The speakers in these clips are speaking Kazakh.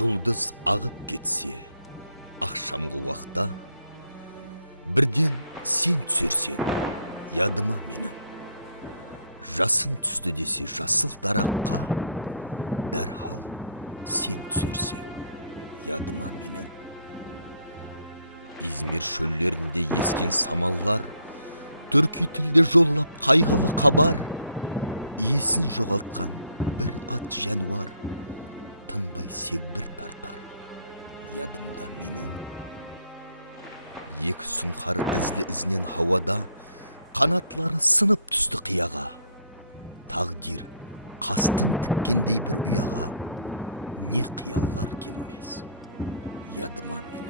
Жұлдыз ағып кетсе, ақшамғы уақта, бірден сен түсерсең, ядыма менің. Жасын түсті десе жасыл дараққа, дәрхал сен түсерсең, ядыма менің. Измир шөллерінде ескен самаллар, түркі тілде жоллап қайғылы хабар, иесін жоғалтқан бір ат жануар, тынбай сегбір тартар, ядымда менің. Екі сұңқар ізді ізінен хауада, қанатлары сынып түсті қияға. Тағдир қастың тіккендей бір ұяға, не қияллар келмес, ядыма менің.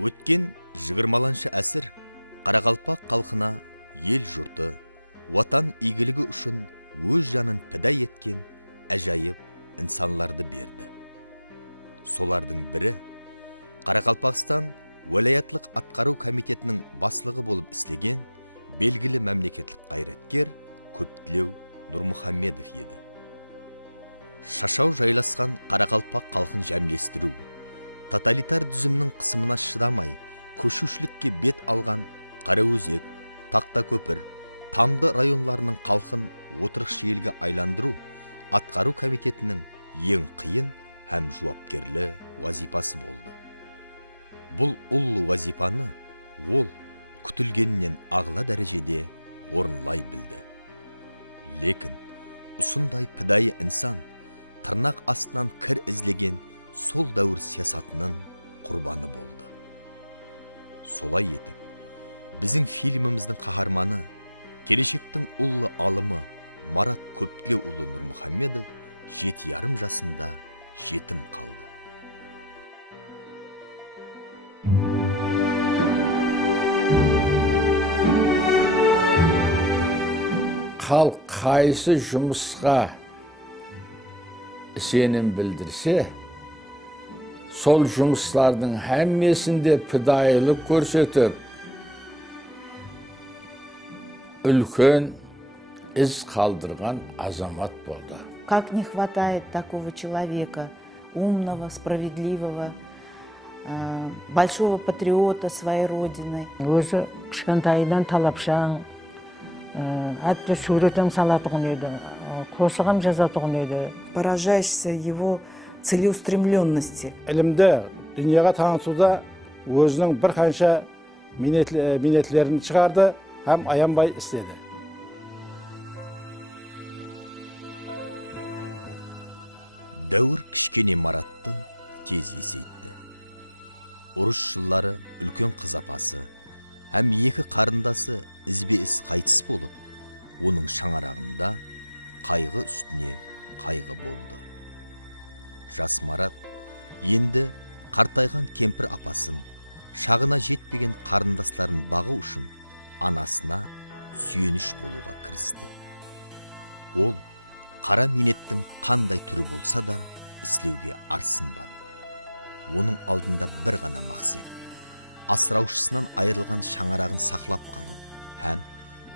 Өткен 20-шы әсір Қарақалпақ халқына ел жұрты, ватан игілігі үшін өз жанын піда еткен әжайып инсанларды берді. Солардың бірі Қарақалпақстан уәлаятлық атқару комитетінің баслығы болып істеген белгілі мемлекеттік қайраткер Көптілеу Нұрмұхамедов еді. Шашау жайласқан Қарақалпақ халқын жәмлестіру, тоталитар дүзімнің қысымына шыдамай, көшушілікке бет алған Қараөзек, Тақтакөпір, Тамды районларының халқын отырықшы елге айландыру атқару комитетінің ең қиын һәм жауапкерлі вазипасы болды. Бұл ұлы вазипаны ол күтілгеннен ағла дәрежеде орынлай білді. Лекін ұсындай підай инсан тырнақ астынан кір ізлеген сол дәуір сиясатының құрбаны болды. Солай етіп, біздің фильміміздің қаһарманы, келешектің ұлы алымы Марат Көптілеуұлы Нұрмұхамедов 7,5 жасында жетім қалды. Халық қайсы жұмысқа сенім білдірсе, сол жұмыслардың әммесінде пидайлық көрсетіп, үлкен із қалдырған азамат болды. Как не хватает такого человека, умного, справедливого, большого патриота своей родины. Өзі кішкентайынан талапшаң, әтті суретін салатығын еді, қосығам жазатығын еді. Поражаешься его целеустремленности. Ілімді дүнияға танытуда өзінің бір қанша минетлерін шығарды, һәм аянбай істеді. Дәуір кішкене Маратты тез есейтті. Ұрыс жыллары үлкен қыз апасы, һәм екі қарындасы ізбе-із қайтыс болып, оның шаңырағында қайғы үстіне қайғы болды. Жас Марат енді қартайған кемпір апасын, шағына жетпеген қарындасларын бағу үшін анасына сүйеніш болуға кірісті. Ол қара минеттің қандай түрі болса да істеуге арсынбады. Оның алдында бір ғана мақсат: асыраушысынан айырылған шаңырағын сақлап қалу һәм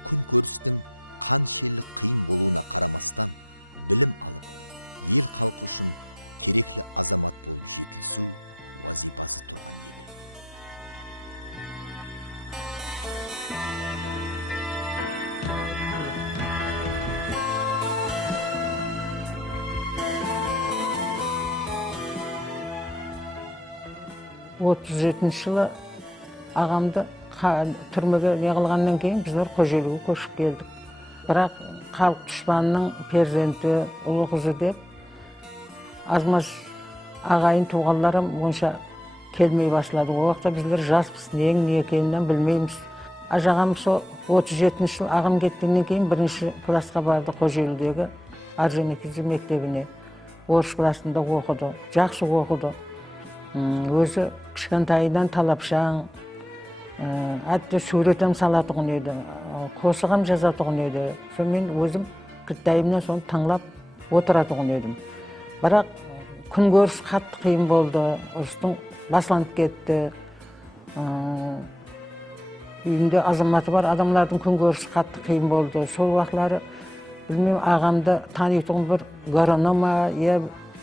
күн көрістің қаншелі қиын болуына қарамастан білім алып, ел халқы үшін кереклі азамат болып жетілсу вазипасы тұрған еді. Отыз жетінші жылы ағамды түрмеге не қылғаннан кейін біздер Қожеліге көшіп келдік. бірақ халық дұшпанының перзенті, ұлы қызы деп, азмаз ағайын туғанларым онша келмей басылады. Ол уақытта біздер жаспыз, нең не екенін білмейміз. Ажағам со 37 жыл ағым кеткеннен кейін бірінші классқа барды Қожелідегі Орджоникидзе мектебіне. Орыс классында оқыды, жақсы оқыды. Өзі кішкентайынан талапшаң, әтті суретім салатығын еді, қосығым жазатығын еді. Мен өзім кілттайымнан соны таңлап отыратығын едім. Бірақ күнкөріс қатты қиын болды, ұрыстың басыланып кетті. Үйінде азаматы бар адамлардың күнкөрісі қатты қиын болды. Сол уақытлары білмеймін, ағамды танитын бір агронома,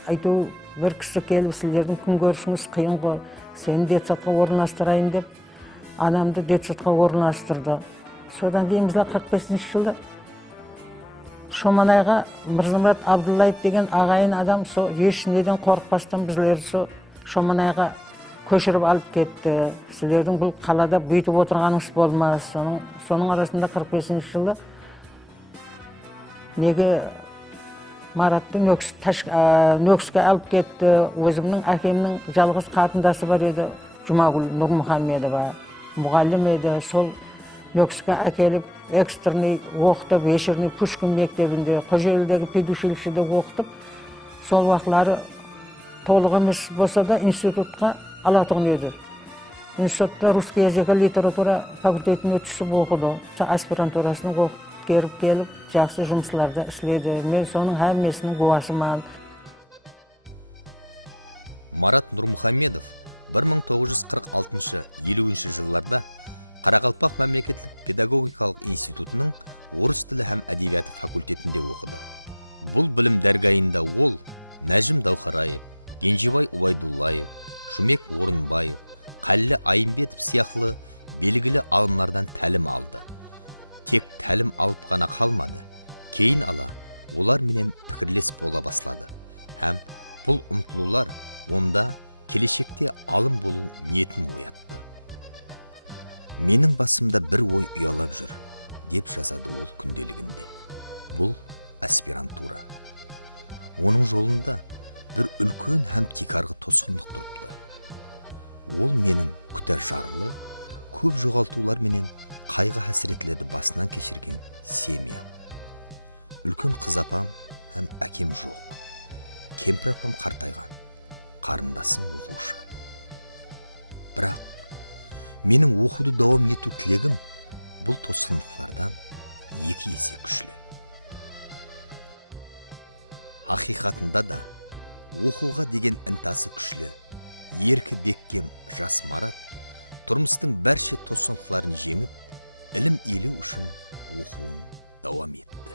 айту бір кісі келіп, сіздердің күнкөрісіңіз қиын ғой, сені детсадқа орналастырайын деп, анамды детсадқа орналастырды. Содан кейін біздер 45 жылда Шоманайға Мырзамұрат Абдуллаев деген ағайын адам еш неден қорықпастан біздерді Шоманайға көшіріп алып кетті. Сіздердің бұл қалада бүйтіп отырғаныңыз болмас. Соның арасында 45 жылы неге Маратты Нөкске алып кетті. Өзімнің әкемнің жалғыз қатындасы бар еді, Жұмагүл Нұрмұхамедова, мұғалім еді. Сол Нөкске әкеліп, экстрный оқытып, вечерный Пушкин мектебінде, Қожелідегі педучилищеде оқытып, сол уақытлары толық емес болса да институтқа алатығын еді. Институтта русский язык и литература факультетін өтісіп оқыды. Аспирантурасының оқып келіп, жақсы жұмысларда ішледі. Мен соның әммесінің гуасыман. Марат Нұрмұхамедов 1946-50 жылларда Қарақалпақ мемлекеттік педагогикалық институтының орыс тілі һәм әдебиеті факультетінде оқыды. Бұл білім дәргайында ол Нәжім Даухараев, Кенжебай Убайдуллаев, Жұмек Орынбаев, Қаллі Айымбетов сияқлы белгілі алымдардан тәлім алды. Тек тәлім алып қана қалмады. Кейін ала, олар менен пікірлес бола баслады. Һәм бұл ұмтылулар онда келешекте алым болу ниетін оятты. Менің басымда бір ой ұялап жүр, деп жазады ол күнделігінде. Бұл аспирантура. Оның жолында бір үлкен һәм тикарғы тосқындық тұрыпты. Ол менің күтә жарлы, көп жоғалтулар менен қайғы хәсіретлерді басынан кешірген семьям. Үлкен қызапам һәм әкем жоқ. Кемпір апам қартайған, қарындасым оқушы. Бірақ менің оқуды давам ету тілегім бұл тосқындықтардан 2 есе күшлі. Хақиқатында да оқуға деген ынтасы күшлі, еркі беккем жас Марат тұрмыстың бәрше тосқындықтарын жеңіп, ілім елеу үшін оқуын давам етті.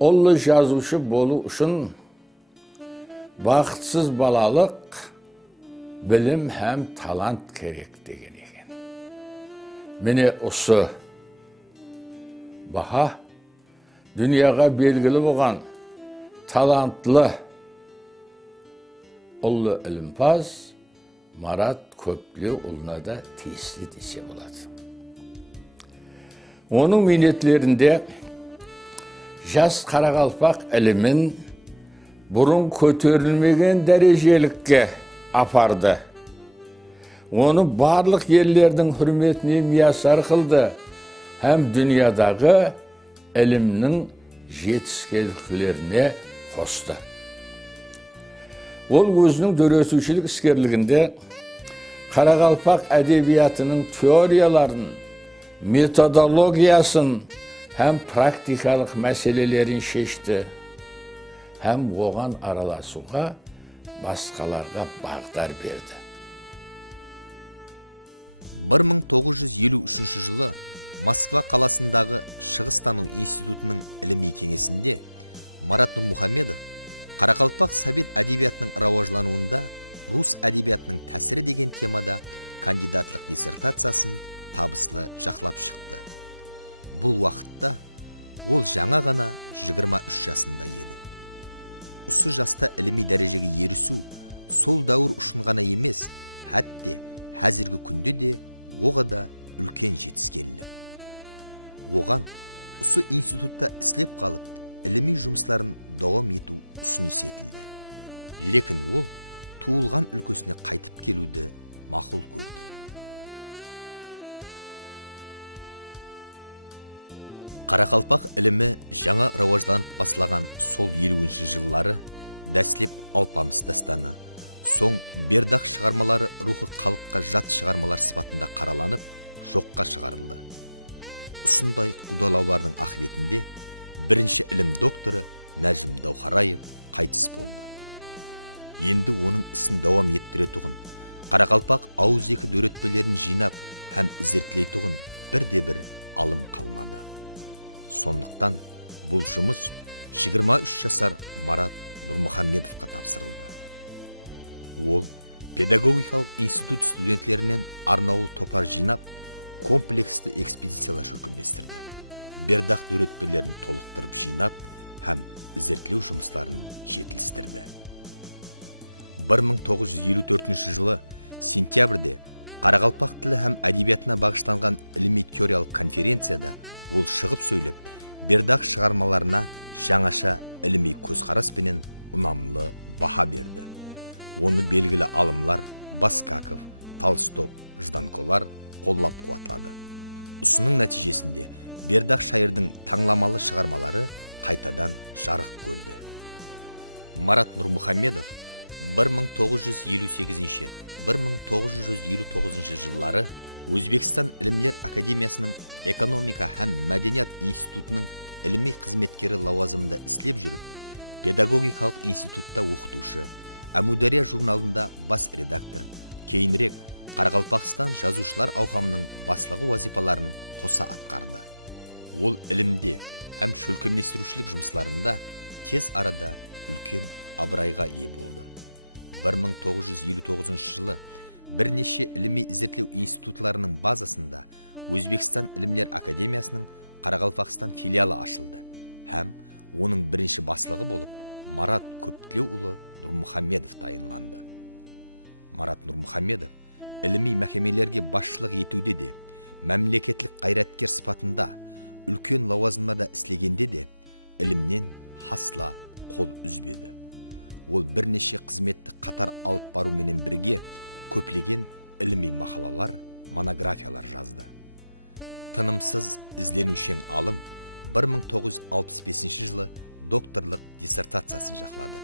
Оллы жазушы болу үшін бақытсыз балалық білім һәм талант керек деген екен. Міне осы баха дүнияға белгілі болған талантлы ұлы ілімпаз Марат Көптілеуұлына да тиесілі десе болады. Оның минетлерінде жас Қарақалпақ ілімін бұрын көтерілмеген дәрежелікке апарды. Оны барлық ерлердің хүрметіне миясар қылды, һәм дүниядағы ілімнің жетіскерліктеріне қосты. Ол өзінің дөретушілік іскерлігінде Қарақалпақ әдебиятының теорияларын, методологиясын һәм практикалық мәселелерін шешті, һәм оған араласуға басқаларға бағдар берді. 1953 жылы Москва қаласындағы Шығыстану институтының іліми кеңесінде Марат Нұрмұхамедов Қарақалпақ совет әдебиятының рауажлануында рус әдебиятының тәсірі деген темада кандидатлық диссертациясын табыслы жақлап шықты. Бұл уақытта ол жаңа ғана 23 жасында еді. Осы жаста іліми дәрежеге ерісу сол дәуір үшін ғана емес, хәтте әзіргі күнде де оғада үлкен жетіскенлік. оған осы институтта іслеп қалып, ilmiy жұмысларын давам ету ұсыныс етілді. Лекін ол туылған өлкесіне қайтып келуді мақұл көрді. Қарақалпақ ілімі жаңа рауажданып басылаған сол 50-ші жыллары дәслеп Алпамыс дастаны, соң Бердақ шығармалары рухы халыққа жат шығармалар сипатында қараланып, жоққа шығарылды. Осындай құдалаулардың ақыбетінде бірінші ілім докторы Нәжім Даухараев қайтыс болды. Енді оның ісін давам еттіретұғын, Қарақалпақ ауыз-екі дөретпелерін жинап, һәм зерттейтұғын бірде-бір алым қалмады. Сондықтан бұл жұмыс 23 жасар Марат Нұрмұхамедовқа тапсырылды. Ол педагогикалық институт студентлерінен арнаулы топар жинап, комплексті экспедициялар жүргізді. Бердақ дөретпелерін толықтырып жинап, һәм зерттеу жұмыстарын жетілдірді. 1954 жылы сентябрьде Қарақалпақ тілі һәм әдебиетіне бағышталған ilmi-теориялық конференцияда ол шығып сөйлеп, Бердақ шығармаларына жаңаша ilmi көзқараспенен ұнамлы баха берді. Оны белгілі алымлар Баскаков, Толстоп, Жданколар қоллап қуатлады. Осының нәтижесінде Бердақ шайырдың таңламалы шығармалары қайтадан жарық көрді. Марат Нұрмұхамедов 1958-1959 жыллары Өзбекстан Ілімлер Академиясының экономика һәм мәдениет институтының ilmi қызметкері лауазымында іслеп жүріп, педагогикалық институтта оқытушы, Әмудария журналында бас редактор, кейінірек Қарақалпақстан жазушылар ауқамының баслығы вазипаларын қоса атқарды. Ол ілімде һәм шөлкемлестірушілік жұмысларында тез арада үлкен абырайға ие болды. 1959 жылы бірнеше ilmi зерттеу институтларының базасында Өзбекстан Ілімлер Академиясының Қарақалпақстан филиалы ашылды, һәм оның бірінші баслығы болып Марат Көптілеуұлы Нұрмұхамедов тайынланды. Марат Нұрмұхамедов ilmi мәхкемелерге басшылық етуде де, мемлекеттік қайраткер сипатында үлкен лауазымдарда істегенде де ілімнен хасла қол үзбеді. Ол бірнеше қызметті қатар алып баруменен бірге көплеген ilmi мақалалар, монографиялар жазды. Тынымсыз ізденушен алым 1965 жылы докторлық диссертациясын жақлады.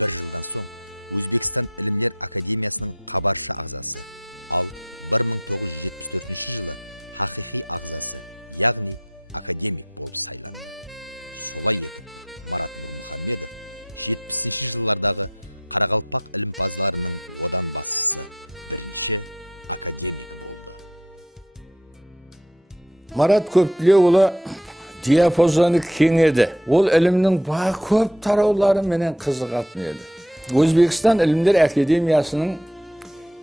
Бір жылдан соң Өзбекстан Ілімлер Академиясының қабаршы ағзасы, ал 1974 жылы хақиқи ағзасы, яғни академик болып сайланды. Солай етіп, Марат Нұрмұхамедов 70 жыллардағы Қарақалпақ ілімпазларының одан басшысы, бірінші академик болды. Марат Көптілеуұлы диапазоны кең еді. Ол ілімнің көп тараулары менен қызығатын еді. Өзбекстан Ілімдер Академиясының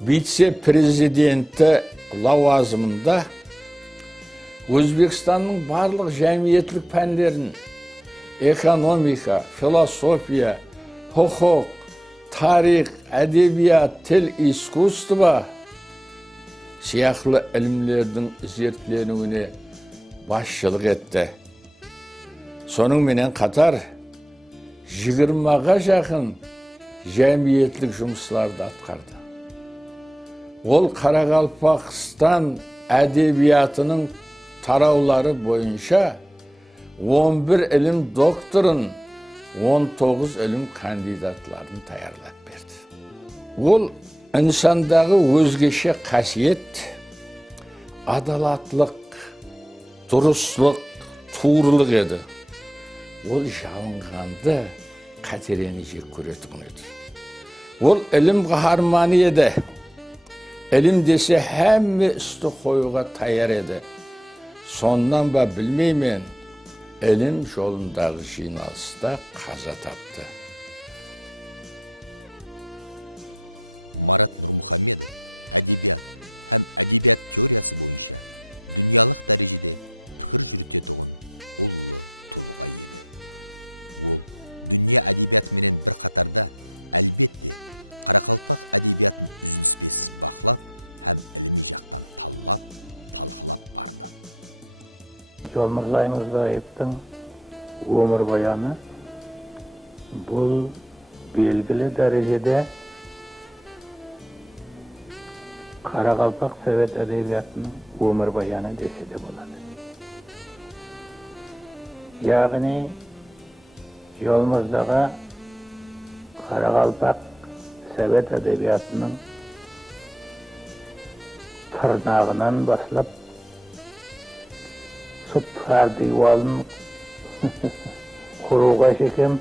вице-президенті лауазымында Өзбекстанның барлық жәмиетлік пәндерін, экономика, философия, хұқық, тарих, әдебият, тіл, искусство сияқлы ілімлердің зерттелуіне басшылық етті. Соның менен қатар 20-ға жақын жәмиетлік жұмысларды атқарды. Ол Қарақалпақстан әдебиятының тараулары бойынша 11 ілім докторын, 19 ілім кандидатларын таярлап берді. Ол инсандағы өзгеше қасиет, адалатлық, дұрыслық, туырлық еді. Ол жалынғанды қатерені жек көретін еді. Ол ілім қаһарманы еді. Ілім десе әмме үсті қоюға таяр еді. Соннан ба білмеймен, ілім жолындағы жиналыста қаза тапты. Марат Нұрмұхамедов әдебият һәм әдебият теориясы бойынша дүниялық дәрежеде пікір жүргізетін ұлы тұлға еді. Ол дүния әдебиеті менен бір қатарда әлбетте Қарақалпақ әдебиетін үзіліспесіз бақылап һәм ілми жақтан талқылап барды. Жолмырзай Мырзаевтың өмір баяны бұл белгілі дәрежеде Қарақалпақ Совет әдебиетінің өмір баяны десе де болады. Яғни Жолмырзаға Қарақалпақ Совет әдебиетінің тырнағынан басылып, сұп пәрдивалын құруға шекем,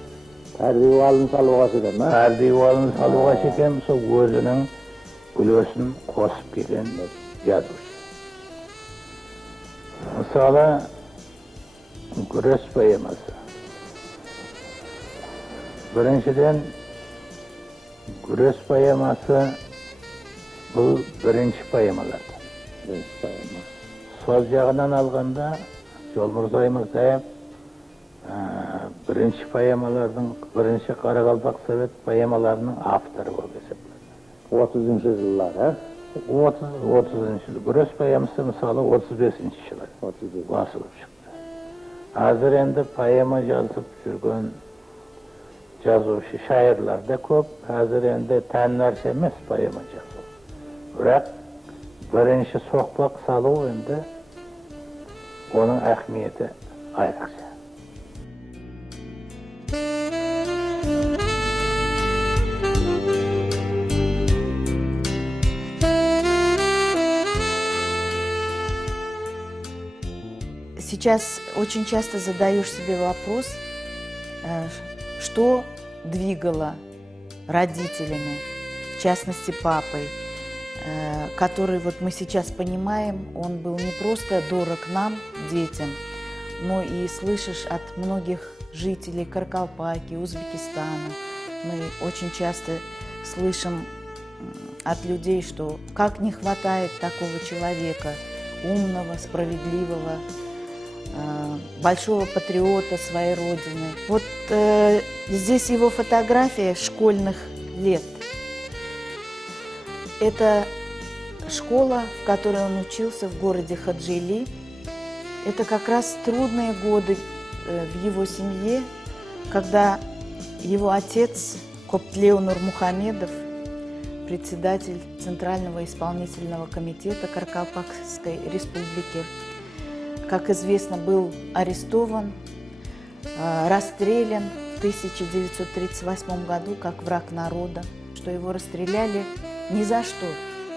Пәрдивалын салуға шекем, ма? пәрдивалын салуға шекем, сол өзінің үлесін қосып келген жазушы. Мысалы, күрес поэмасы. Біріншіден, күрес поэмасы бұл бірінші поэмалардан. Сол жағынан алғанда, Жолмырзай Мырзаев бірінші поэмалардың, бірінші Қарақалпақ Совет поэмаларының авторы болып есептеледі. 30-шы жыллар, 30-шы күрес поэмасы мысалы 35-шы жылы басылып шықты. Қазір енді поэма жазып жүрген жазушы шайырлар да көп. Қазір енді тән нәрсе емес поэма жазу. Бірақ бірінші соқпақ салу енді оның әхмиеті айрықша. Сейчас очень часто задаешь себе вопрос, что двигало родителями, в частности папой, который, вот мы сейчас понимаем, он был не просто дорог нам, детям, но и слышишь от многих жителей Каракалпакии, Узбекистана. Мы очень часто слышим от людей, что как не хватает такого человека, умного, справедливого, большого патриота своей родины. Вот здесь его фотография школьных лет. Это школа, в которой он учился в городе Хаджили. Это как раз трудные годы в его семье, когда его отец Коптлеу Нурмухамедов, председатель Центрального исполнительного комитета Каракалпакской республики, как известно, был арестован, расстрелян в 1938 году как враг народа, что его расстреляли ни за что,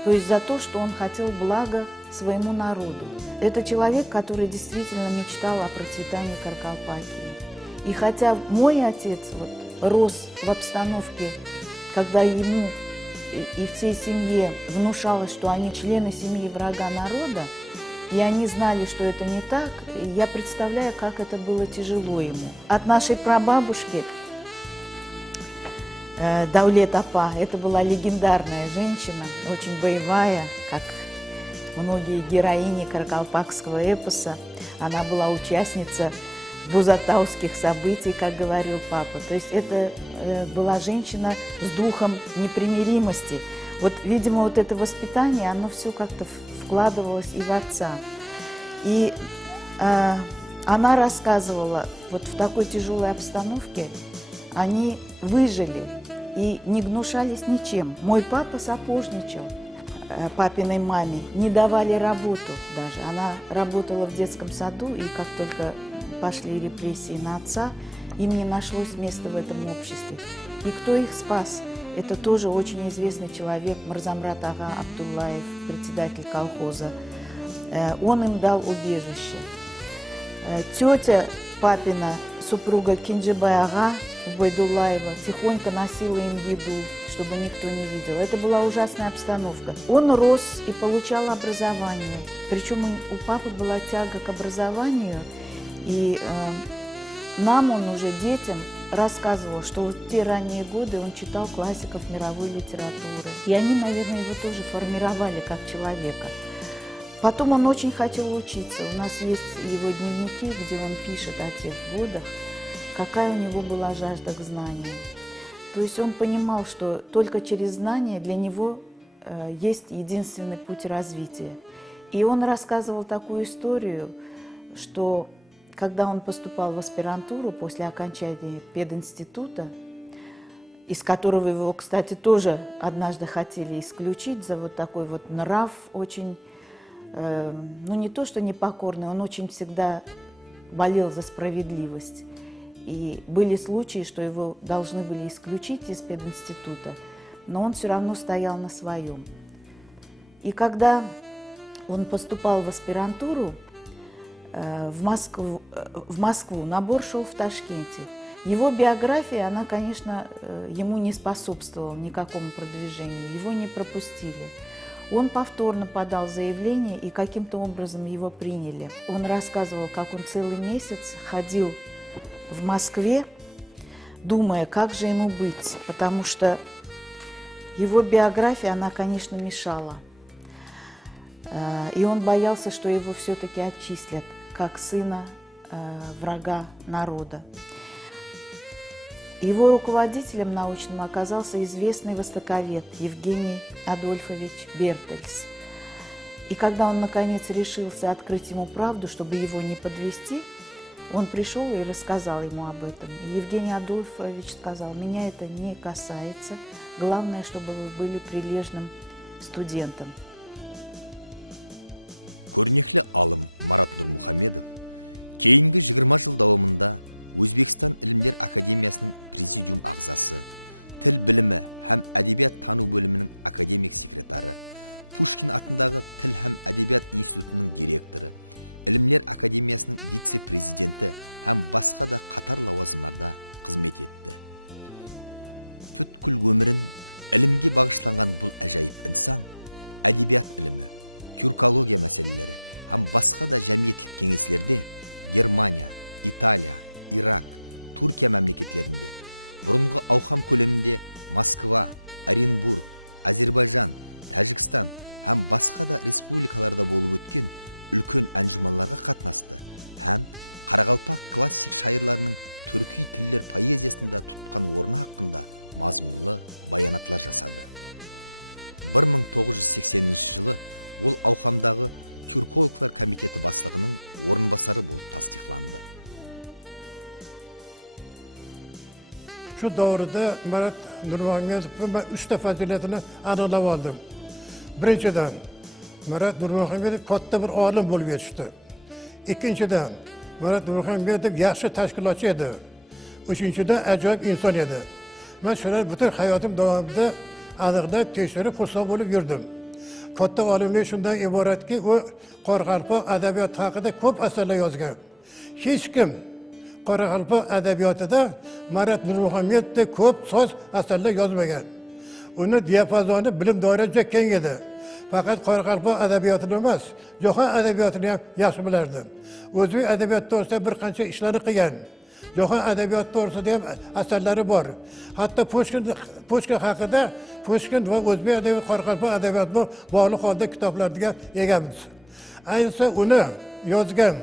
то есть за то, что он хотел блага своему народу. Это человек, который действительно мечтал о процветании Каракалпакии. И хотя мой отец рос в обстановке, когда ему и всей семье внушалось, что они члены семьи врага народа, и они знали, что это не так, и я представляю, как это было тяжело ему. От нашей прабабушки Даулет Апа, это была легендарная женщина, очень боевая, как многие героини каракалпакского эпоса. Она была участница бузатауских событий, как говорил папа. То есть это была женщина с духом непримиримости. Вот, видимо, вот это воспитание, оно все как-то вкладывалось и в отца. И она рассказывала, вот в такой тяжелой обстановке они выжили и не гнушались ничем. Мой папа сапожничал папиной маме, не давали работу даже. Она работала в детском саду, и как только пошли репрессии на отца, им не нашлось места в этом обществе. И кто их спас? Это тоже очень известный человек, Мырзамрат ага Абдуллаев, председатель колхоза. Он им дал убежище. Тетя папина, супруга Кинджибай ага Байдуллаева, тихонько носила им еду, чтобы никто не видел. Это была ужасная обстановка. Он рос и получал образование. Причем у папы была тяга к образованию. И нам он уже, детям, рассказывал, что в те ранние годы он читал классиков мировой литературы. И они, наверное, его тоже формировали как человека. Потом он очень хотел учиться. У нас есть его дневники, где он пишет о тех годах, какая у него была жажда к знаниям. То есть он понимал, что только через знания для него есть единственный путь развития. И он рассказывал такую историю, что когда он поступал в аспирантуру после окончания пединститута, из которого его, кстати, тоже однажды хотели исключить за вот такой вот нрав очень, ну не то что непокорный, он очень всегда болел за справедливость. И были случаи, что его должны были исключить из пединститута, но он все равно стоял на своем. И когда он поступал в аспирантуру в Москву, набор шел в Ташкенте. Его биография, она, конечно, ему не способствовала никакому продвижению, его не пропустили. Он повторно подал заявление, и каким-то образом его приняли. Он рассказывал, как он целый месяц ходил в Москве, думая, как же ему быть, потому что его биография, она, конечно, мешала. И он боялся, что его все-таки отчислят, как сына врага народа. Его руководителем научным оказался известный востоковед Евгений Адольфович Бертельс. И когда он, наконец, решился открыть ему правду, чтобы его не подвести, он пришел и рассказал ему об этом. И Евгений Адольфович сказал: «Меня это не касается, главное, чтобы вы были прилежным студентом». Көрнеклі алым Марат Нұрмұхамедов кейінгі 20 жыл дауымында Өзбекстан Ілімдер Академиясының президиум ағзасы, тіл білімі һәм әдебият тану бөлімінің академик секретары, Пушкин атындағы тіл һәм әдебият институтының директоры, Ілімдер Академиясының вице-президенті һәм басқа да қатар лауазымдарда қызмет етті. Бүткіл өмірін ілімге бағышланған бұл әжайып инсан әдебият ілімі, тюркология мәселелері һәм басқа да жәмиеттік кеңеслерде Германия, Италия, Ирак, Түркия мемлекеттерінде, бұрынғы ауқам көлемінде Москва, Оренбург, Азербайжан, Тәжікстан һәм басқа да республикаларда болып өткен үлкен әнжұмаларға қатынасты һәм Қарақалпақ классик шайырларының түрки тілдер поэзиясында тұтқан орны хақында мазмұнлы баянатлар жасады. 1980 жылы ол ауқамдағы тюркологлар комитеті басшылығының орынбасары болып тасдиқланды. Şu doğruda Marat Nurmuhamedov'un ben 3 faziletini anılab aldım. Birinchidan, Marat Nurmuhamedov katta bir olim bo'lib yetishdi. Ikkinchidan, Marat Nurmuhamedov yaxshi tashkilotchi edi. Uchinchidan, ajoyib inson edi. Men shular butun hayotim davomida aniqlab tekshirib xursand bo'lib yurdim. Katta olimlik shundan iboratki, u Qoraqalpoq adabiyoti haqida ko'p asarlar yozgan. Hech kim Qoraqalpoq adabiyotida Marat Nurmuhamedovdek ko'p so'z asarlar yozmagan. Uni diapazoni bilim doirasi keng edi. Faqat Qoraqalpoq adabiyotini emas, jahon adabiyotini ham yaxshi bilardi. O'zbek adabiyoti to'g'risida bir qancha ishlarni qilgan. Jahon adabiyoti to'g'risida ham asarlari bor. Hatto Pushkin haqida Pushkin va o'zbek adabiyoti Qoraqalpoq adabiyotini bog'liq holda kitoblarga egamiz. Ayniqsa uni yozgan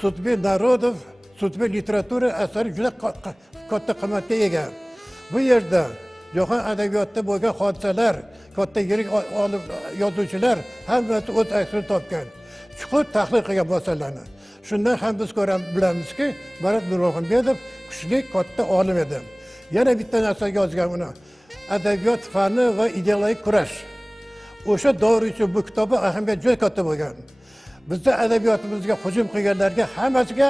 Sudbi Narodov, Sudbi literatura asari juda katta qimmatga ega. Bu yerda jahon adabiyotida bo'lgan hodisalar, katta yirik yozuvchilar hammasi o'z aksini topgan. Chuqur tahlil qilgan masalalarni. Shundan ham biz bilamizki, Marat Nurmuhamedov kuchli katta olim edi. Yana bitta narsa yozgan uni. Adabiyot fani va ideologik kurash. O'sha davr uchun bu kitobi ahamiyat juda katta bo'lgan. Bizda adabiyotimizga hujum qilganlarga hammasiga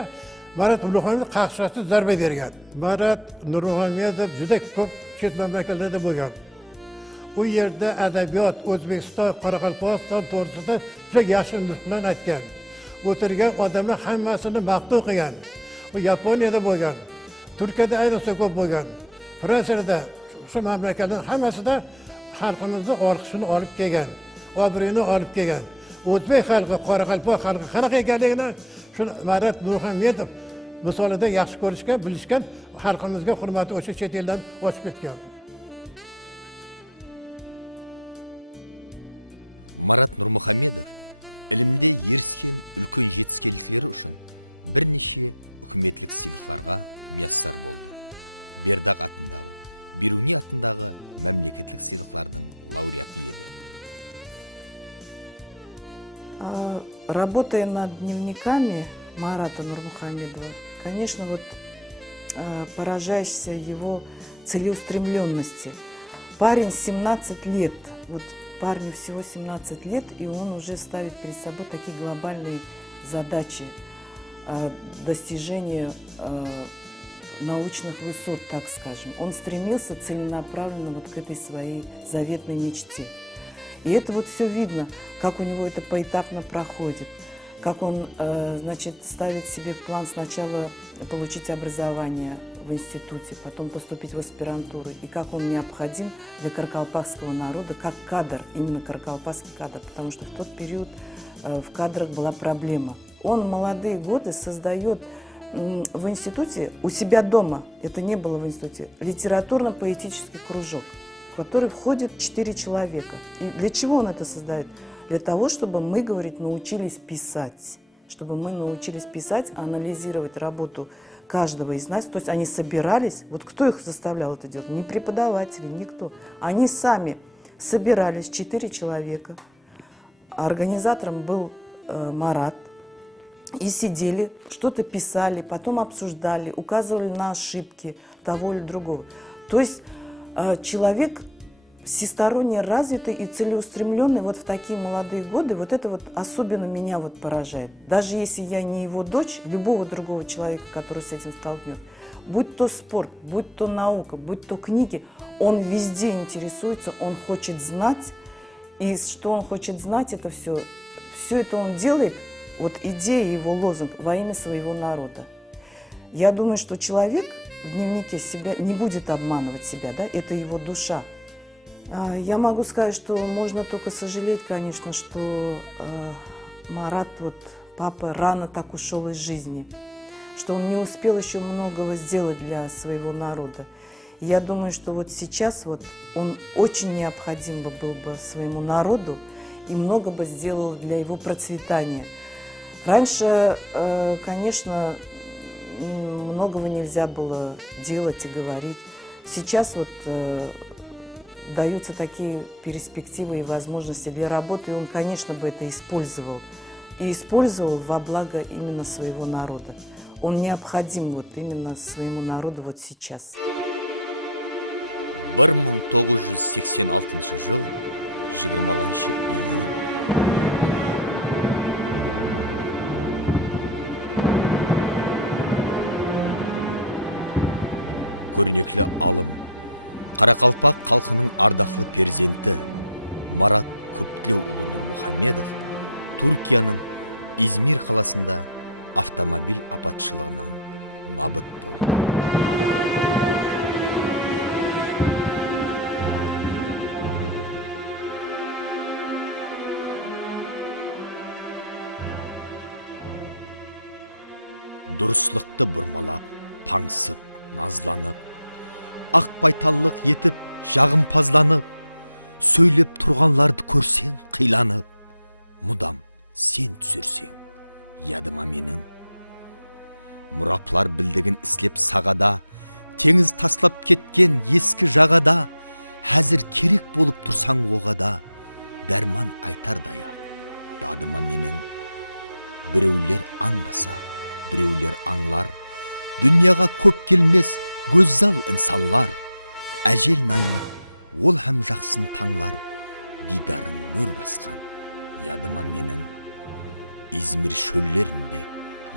Marat Nurmuhamedov qaqshasiz zarba bergan. Marat Nurmuhamedov juda ko'p chet mamlakatlarda bo'lgan. U yerda adabiyot O'zbekiston, Qoraqalpog'iston to'g'risida juda yaxshi bilan aytgan. O'tirgan odamlar hammasini maqtov qilgan. U Yaponiyada bo'lgan, Turkiyada ayniqsa ko'p bo'lgan. Fransiyada, shu mamlakatlarning hammasida xalqimizni olqishini olib kelgan, obro'yini olib kelgan. O'zbek xalqi, Qoraqalpoq xalqi qanaqa ekanligini shu Marat Nurmuhamedov misolida yaxshi ko'rishgan, bilishgan, xalqimizga hurmati o'sha chet eldan ochib ketgan. Марат Нұрмұхамедов ilmde еріскен үлкен жетістіктері үшін бірнеше үкіметтік сыйлықтарға мияссар болды. Бердақ атындағы, Беруни атындағы мемлекеттік сыйлықтардың лауреаты еді. работая над дневниками Марата Нурмухамедова, конечно, вот поражаешься его целеустремленности. Парень 17 лет, вот парню всего 17 лет, и он уже ставит перед собой такие глобальные задачи достижения научных высот, так скажем. Он стремился целенаправленно вот к этой своей заветной мечте. И это вот все видно, как у него это поэтапно проходит, как он, значит, ставит себе в план сначала получить образование в институте, потом поступить в аспирантуру, и как он необходим для каракалпакского народа, как кадр, именно каракалпакский кадр, потому что в тот период в кадрах была проблема. Он в молодые годы создает в институте, у себя дома, это не было в институте, литературно-поэтический кружок, в который входит 4 человека. И для чего он это создает? Для того, чтобы мы, говорит, научились писать, чтобы мы научились писать, анализировать работу каждого из нас. То есть они собирались, вот кто их заставлял это делать? Не преподаватели, никто. Они сами собирались, 4 человека. Организатором был Марат. И сидели, что-то писали, потом обсуждали, указывали на ошибки того или другого. То есть человек всесторонне развитый и целеустремленный вот в такие молодые годы, вот это вот особенно меня вот поражает. Даже если я не его дочь, любого другого человека, который с этим столкнется, будь то спорт, будь то наука, будь то книги, он везде интересуется, он хочет знать. И что он хочет знать, это все это он делает. Вот идея его лозунг во имя своего народа. Я думаю, что человек в дневнике себя не будет обманывать себя, да? Это его душа. Я могу сказать, что можно только сожалеть, конечно, что Марат, вот папа, рано так ушел из жизни, что он не успел еще многого сделать для своего народа. Я думаю, что вот сейчас вот он очень необходим был бы своему народу и много бы сделал для его процветания. Раньше, конечно, многого нельзя было делать и говорить. Сейчас вот даются такие перспективы и возможности для работы, и он, конечно, бы это использовал. И использовал во благо именно своего народа. Он необходим вот именно своему народу вот сейчас. 1986 жыл 20 июнь. Көрнеклі алым, Қарақалпақ халқының ардақлы перзенті Марат Көптілеуұлы Нұрмұхамедов Түркияның Измир қаласында автомобиль апатшылығынан набыт болды. Дұрыслықты бұрмалап, паңсып, назланып, ақ байталлық етіп, жағымпазланып, сөйлеп тұрғанларды көрсең, қиланып, мұдам сен түсірсең, ядыма менің. Мұраплар білдігін іслеп сағада, теңіз таслап кеткен ескі жағада, әзір керек болып тұрсаң оғада, дәрман айтардаяқ, дадыма менің. Біреулер аңбаса, біреулер аңлар, дүнияға көп келмес көззал инсанлар, әжел наймыт, ол һәм жақсын таңлар, дидарын мөр басқан, ядыма менің. Измир шөллерінде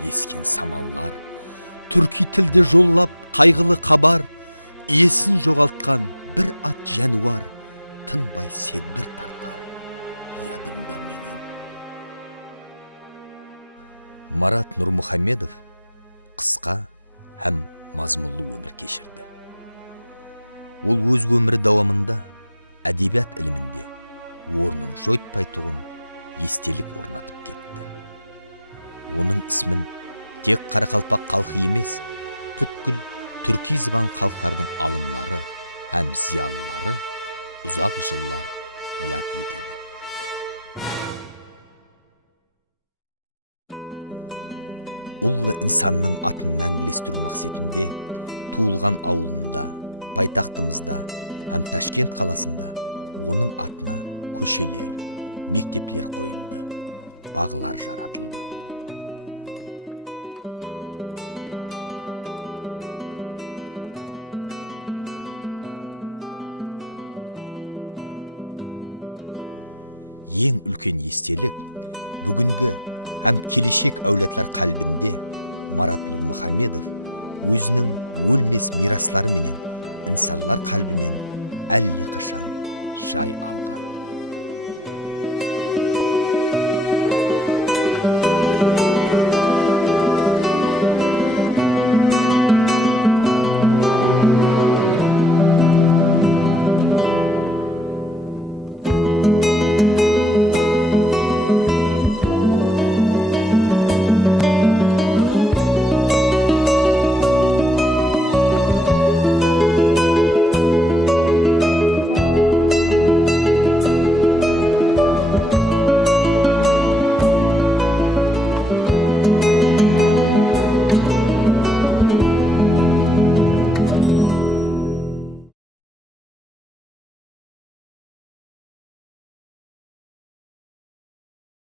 ескен самаллар, түрки тілде жоллап қайғылы қабар, иесін жоғалтқан бір ат жәнуар, тынбай сегбір тартар, ядымда менің. Марат Нұрмұхамедов қысқа һәм мазмұнлы өмір кешірді. Ол өз өмірі дауамында әдебият ілімінде орнын жойтпайтұғын естелік орнатып кетті. Оның ісмін тек Қарақалпақ халқы емес, бүткіл түрки зыбан халықтардың алымлары һәм зиялылары ұзақ жылдар яд етеді. Ұлы инсанның атын мәңгілестіру мақсатында туылған ауылында, пайтақтымызда һәм Ташкент қаласында оның атына көшелер, мектеплер қойылды. бағлар жаратылды. Ең үлкен естелік бүгінгі һәм келешек әулетлер қалбінде Марат Нұрмұхамедов өзінің өлмес мираслары менен инсанлар қалбінен әлі қашан жай алды.